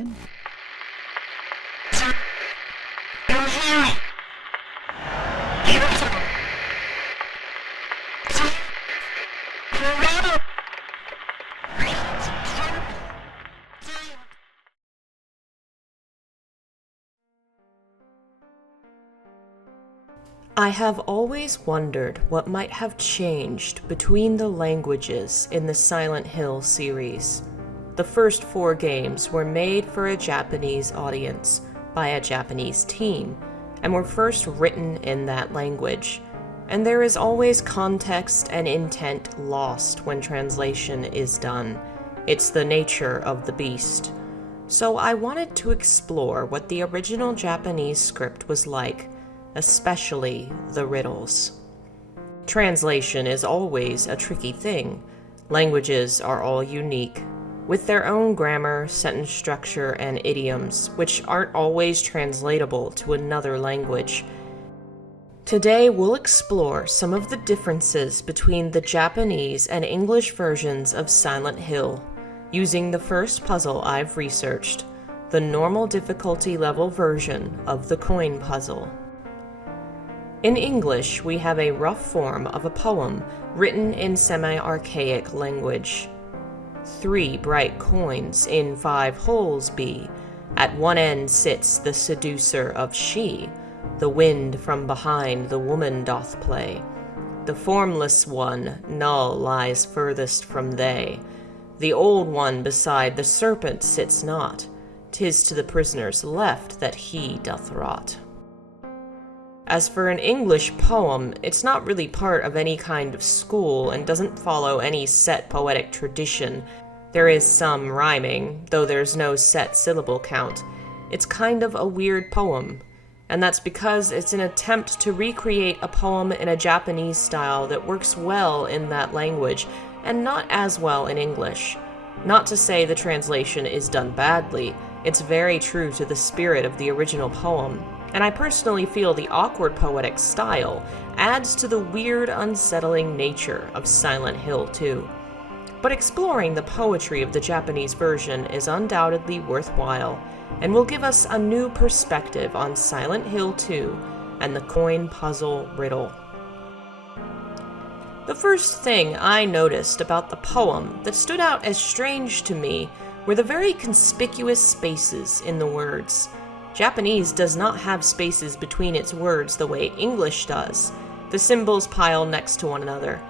I have always wondered what might have changed between the languages in the Silent Hill series. The first 4 games were made for a Japanese audience by a Japanese team and were first written in that language, and there is always context and intent lost when translation is done. It's the nature of the beast. So I wanted to explore what the original Japanese script was like, especially the riddles. Translation is always a tricky thing. Languages are all unique, with their own grammar, sentence structure, and idioms, which aren't always translatable to another language. Today we'll explore some of the differences between the Japanese and English versions of Silent Hill, using the first puzzle I've researched, the normal difficulty level version of the coin puzzle. In English, we have a rough form of a poem written in semi-archaic language. 3 bright coins in 5 holes be. At one end sits the seducer of she. The wind from behind the woman doth play. The formless one, null, lies furthest from they. The old one beside the serpent sits not. 'Tis to the prisoner's left that he doth rot. As for an English poem, it's not really part of any kind of school and doesn't follow any set poetic tradition. There is some rhyming, though there's no set syllable count. It's kind of a weird poem, and that's because it's an attempt to recreate a poem in a Japanese style that works well in that language, and not as well in English. Not to say the translation is done badly, it's very true to the spirit of the original poem. And I personally feel the awkward poetic style adds to the weird, unsettling nature of Silent Hill 2. But exploring the poetry of the Japanese version is undoubtedly worthwhile, and will give us a new perspective on Silent Hill 2 and the coin puzzle riddle. The first thing I noticed about the poem that stood out as strange to me were the very conspicuous spaces in the words. Japanese does not have spaces between its words the way English does. The symbols pile next to one another,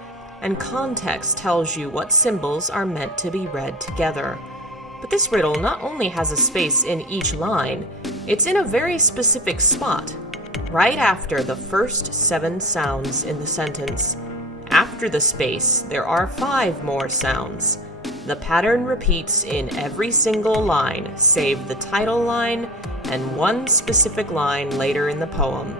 and context tells you what symbols are meant to be read together. But this riddle not only has a space in each line, it's in a very specific spot, right after the first 7 sounds in the sentence. After the space, there are 5 more sounds. The pattern repeats in every single line, save the title line and one specific line later in the poem.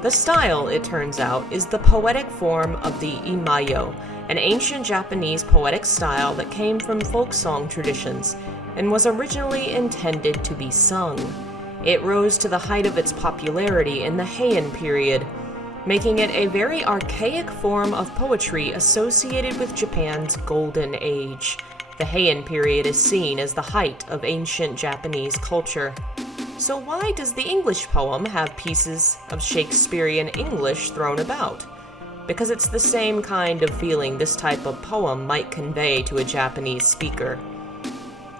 The style, it turns out, is the poetic form of the imayo, an ancient Japanese poetic style that came from folk song traditions and was originally intended to be sung. It rose to the height of its popularity in the Heian period, making it a very archaic form of poetry associated with Japan's Golden Age. The Heian period is seen as the height of ancient Japanese culture. So why does the English poem have pieces of Shakespearean English thrown about? Because it's the same kind of feeling this type of poem might convey to a Japanese speaker.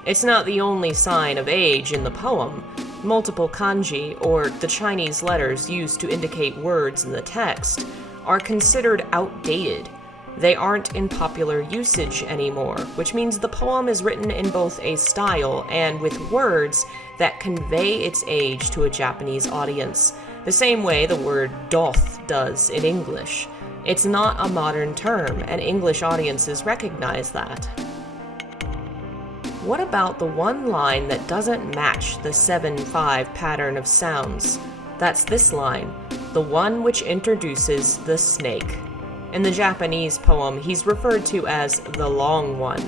It's not the only sign of age in the poem. Multiple kanji, or the Chinese letters used to indicate words in the text, are considered outdated. They aren't in popular usage anymore, which means the poem is written in both a style and with words that convey its age to a Japanese audience, the same way the word doth does in English. It's not a modern term, and English audiences recognize that. What about the one line that doesn't match the 7-5 pattern of sounds? That's this line, the one which introduces the snake. In the Japanese poem, he's referred to as the long one,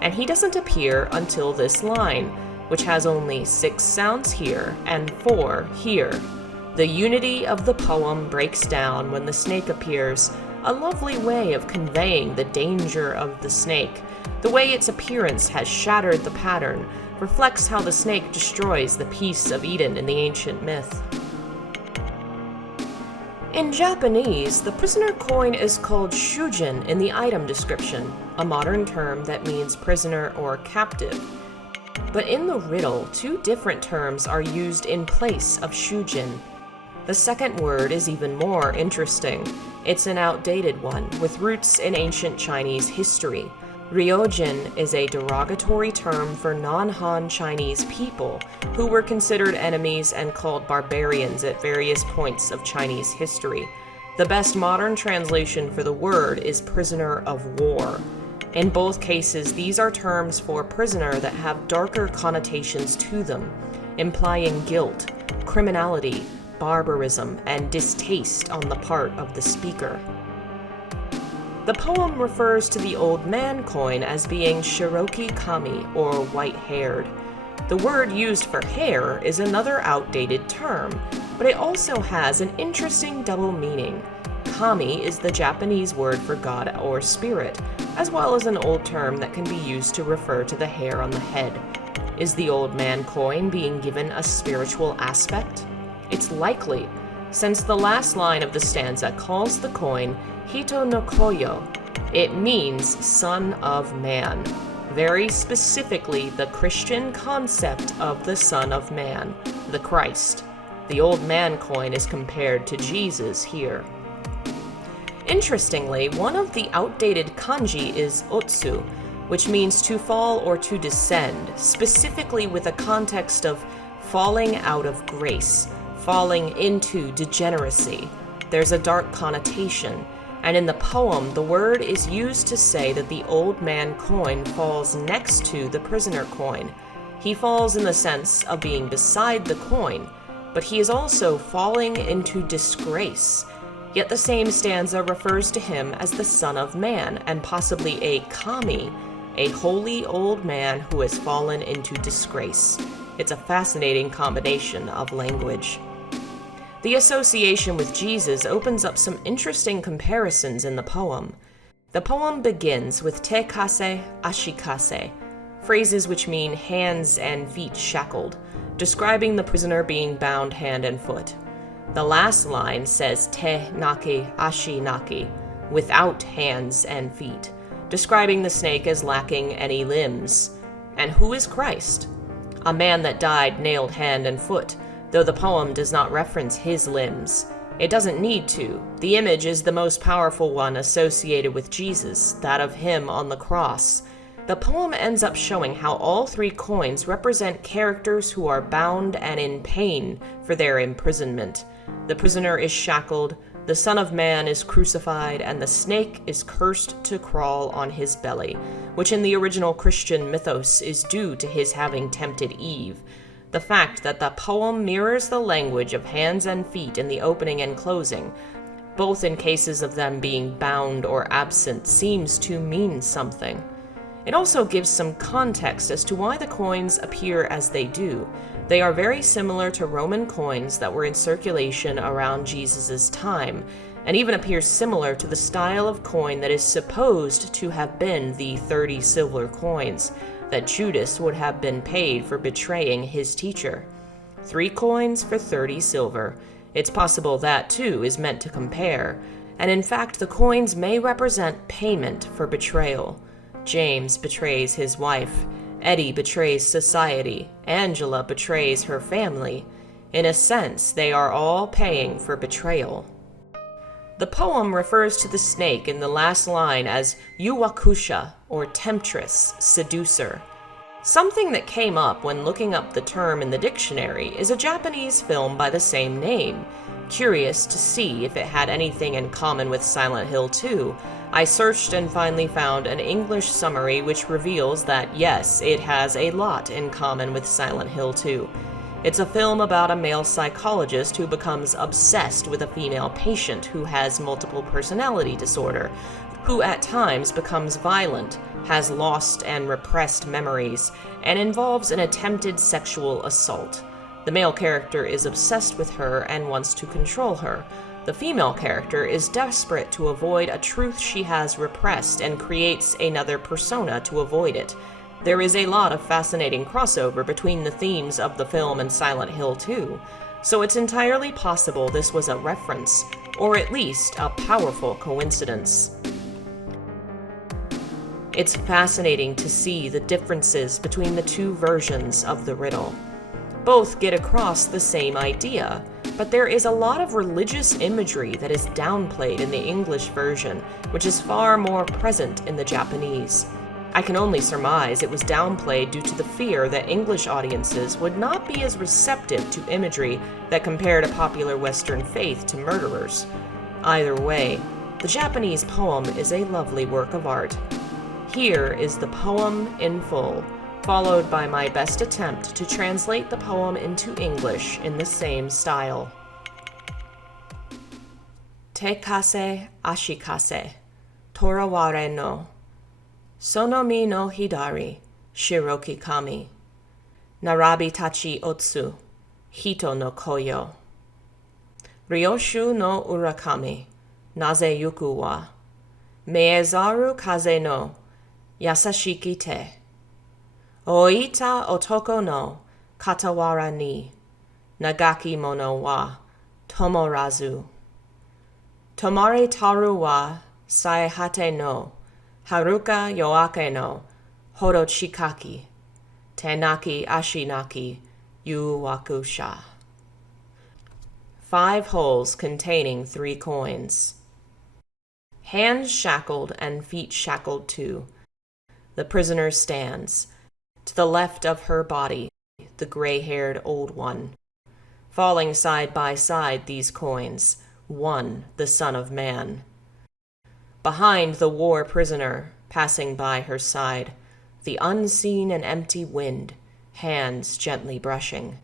and he doesn't appear until this line, which has only 6 sounds here and 4 here. The unity of the poem breaks down when the snake appears, a lovely way of conveying the danger of the snake, the way its appearance has shattered the pattern, reflects how the snake destroys the peace of Eden in the ancient myth. In Japanese, the prisoner coin is called shujin in the item description, a modern term that means prisoner or captive. But in the riddle, two different terms are used in place of shujin. The second word is even more interesting. It's an outdated one, with roots in ancient Chinese history. Ryojin is a derogatory term for non-Han Chinese people who were considered enemies and called barbarians at various points of Chinese history. The best modern translation for the word is prisoner of war. In both cases, these are terms for prisoner that have darker connotations to them, implying guilt, criminality, barbarism, and distaste on the part of the speaker. The poem refers to the old man coin as being shiroki kami, or white-haired. The word used for hair is another outdated term, but it also has an interesting double meaning. Kami is the Japanese word for god or spirit, as well as an old term that can be used to refer to the hair on the head. Is the old man coin being given a spiritual aspect? It's likely, since the last line of the stanza calls the coin Hito no Koyo. It means son of man. Very specifically, the Christian concept of the Son of Man, the Christ. The old man coin is compared to Jesus here. Interestingly, one of the outdated kanji is otsu, which means to fall or to descend, specifically with a context of falling out of grace, falling into degeneracy. There's a dark connotation, and in the poem, the word is used to say that the old man coin falls next to the prisoner coin. He falls in the sense of being beside the coin, but he is also falling into disgrace. Yet the same stanza refers to him as the Son of Man, and possibly a kami, a holy old man who has fallen into disgrace. It's a fascinating combination of language. The association with Jesus opens up some interesting comparisons in the poem. The poem begins with te kase, ashikase, phrases which mean hands and feet shackled, describing the prisoner being bound hand and foot. The last line says te naki, ashi naki, without hands and feet, describing the snake as lacking any limbs. And who is Christ? A man that died nailed hand and foot, though the poem does not reference his limbs. It doesn't need to. The image is the most powerful one associated with Jesus, that of him on the cross. The poem ends up showing how all three coins represent characters who are bound and in pain for their imprisonment. The prisoner is shackled, the Son of Man is crucified, and the snake is cursed to crawl on his belly, which in the original Christian mythos is due to his having tempted Eve. The fact that the poem mirrors the language of hands and feet in the opening and closing, both in cases of them being bound or absent, seems to mean something. It also gives some context as to why the coins appear as they do. They are very similar to Roman coins that were in circulation around Jesus' time, and even appears similar to the style of coin that is supposed to have been the 30 silver coins that Judas would have been paid for betraying his teacher. 3 coins for 30 silver. It's possible that, too, is meant to compare, and in fact the coins may represent payment for betrayal. James betrays his wife, Eddie betrays society, Angela betrays her family. In a sense, they are all paying for betrayal. The poem refers to the snake in the last line as yuwakusha, or temptress, seducer. Something that came up when looking up the term in the dictionary is a Japanese film by the same name. Curious to see if it had anything in common with Silent Hill 2, I searched and finally found an English summary which reveals that yes, it has a lot in common with Silent Hill 2. It's a film about a male psychologist who becomes obsessed with a female patient who has multiple personality disorder, who at times becomes violent, has lost and repressed memories, and involves an attempted sexual assault. The male character is obsessed with her and wants to control her. The female character is desperate to avoid a truth she has repressed and creates another persona to avoid it. There is a lot of fascinating crossover between the themes of the film and Silent Hill 2, so it's entirely possible this was a reference, or at least a powerful coincidence. It's fascinating to see the differences between the two versions of the riddle. Both get across the same idea, but there is a lot of religious imagery that is downplayed in the English version, which is far more present in the Japanese. I can only surmise it was downplayed due to the fear that English audiences would not be as receptive to imagery that compared a popular Western faith to murderers. Either way, the Japanese poem is a lovely work of art. Here is the poem in full, followed by my best attempt to translate the poem into English in the same style. Te kase ashikase, toraware no. Sono mi no hidari, shiroki kami. Narabi tachi otsu, hito no koyo. Ryoshu no urakami, naze yuku wa. Meezaru kaze no, yasashiki te. Oita otoko no, katawara ni. Nagaki mono wa, tomorazu. Tomare taru wa, saihate no. Haruka yoake no, horochikaki, tenaki ashinaki, yuwakusha. 5 holes containing 3 coins. Hands shackled and feet shackled too. The prisoner stands. To the left of her body, the gray-haired old one. Falling side by side these coins, one the Son of Man. Behind the war prisoner, passing by her side, the unseen and empty wind, hands gently brushing,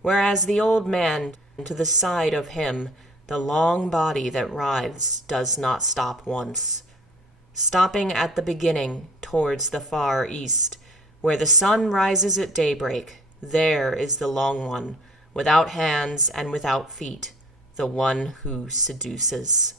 whereas the old man, to the side of him, the long body that writhes does not stop once. Stopping at the beginning, towards the far east, where the sun rises at daybreak, there is the long one, without hands and without feet, the one who seduces.